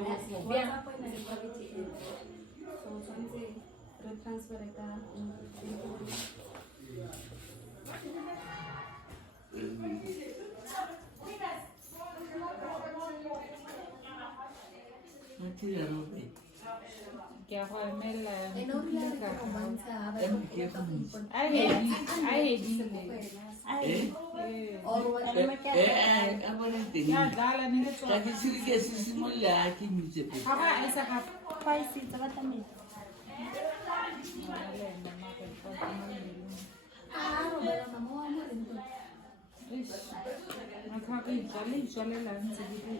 आपण ट्रान्सफर आहे का क्या fue la e non mi avanzava ai di ya dala ni le tswa haba isa ka Fai si tsaba tamit. Ish, nakaka itali, itali lang sa dito.